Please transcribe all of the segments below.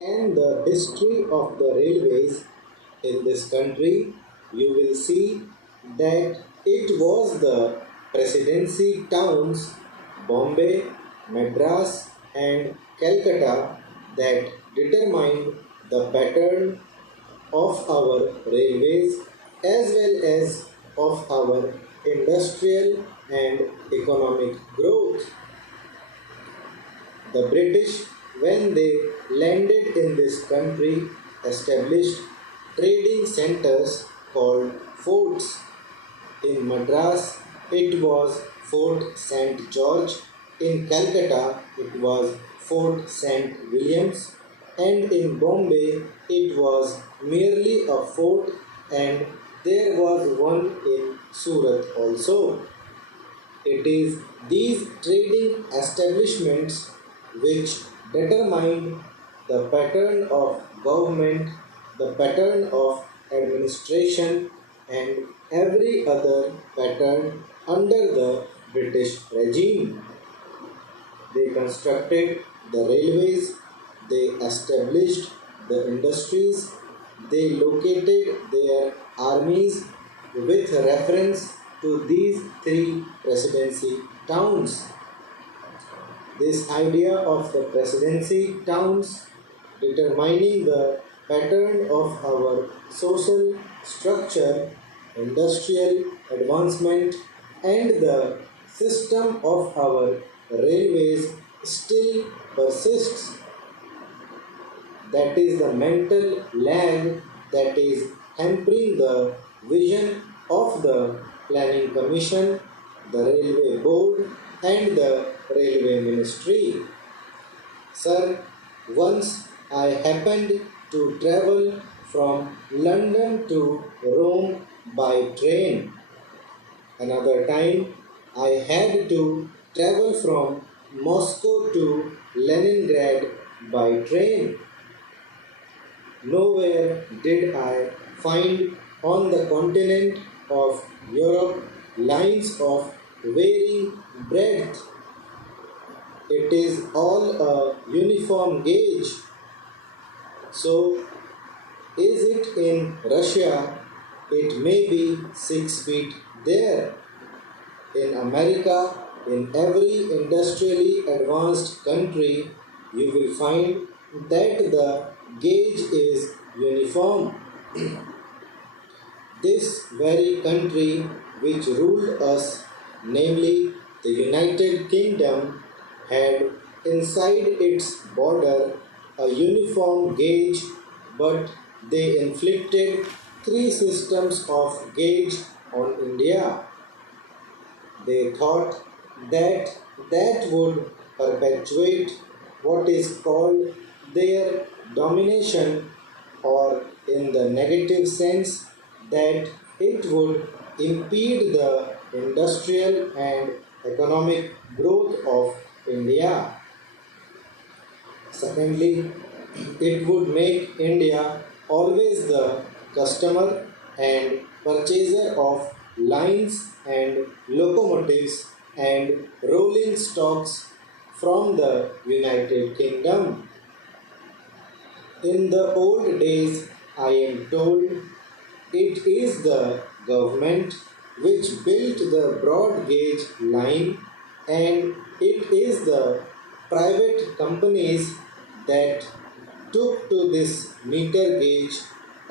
and the history of the railways in this country, you will see that it was the presidency towns Bombay, Madras, and Calcutta that determined the pattern of our railways as well as of our industrial and economic growth. The British, when they landed in this country, established trading centers called forts. In Madras, it was Fort St. George. In Calcutta, it was Fort St. Williams. And in Bombay, it was merely a fort, and there was one in Surat also. It is these trading establishments which determined the pattern of government, the pattern of administration, and every other pattern under the British regime. They constructed the railways, they established the industries, they located their armies with reference to these three presidency towns. This idea of the presidency towns determining the pattern of our social structure, industrial advancement, and the system of our railways still persists. That is the mental lag that is hampering the vision of the Planning Commission, the Railway Board, and the Railway Ministry. Sir, once I happened to travel from London to Rome by train. Another time, I had to travel from Moscow to Leningrad by train. Nowhere did I find on the continent of Europe lines of varying breadth. It is all a uniform gauge. So, is it in Russia? It may be 6 feet there. In America, in every industrially advanced country, you will find that the gauge is uniform. This very country which ruled us, namely the United Kingdom, had inside its border a uniform gauge, but they inflicted three systems of gauge on India. They thought that that would perpetuate what is called their domination, or in the negative sense, that it would impede the industrial and economic growth of India. Secondly, it would make India always the customer and purchaser of lines and locomotives and rolling stocks from the United Kingdom. In the old days, I am told, it is the government which built the broad gauge line, and it is the private companies that took to this meter gauge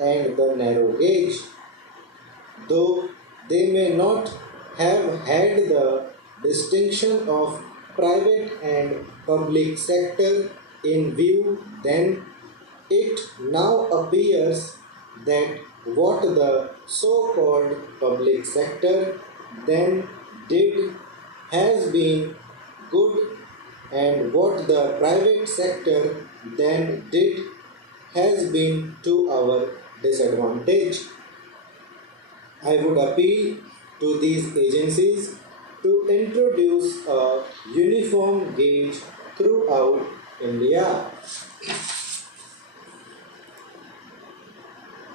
and the narrow gauge. Though they may not have had the distinction of private and public sector in view then, it now appears that what the so-called public sector then did has been good, and what the private sector then did has been to our disadvantage. I would appeal to these agencies to introduce a uniform gauge throughout India.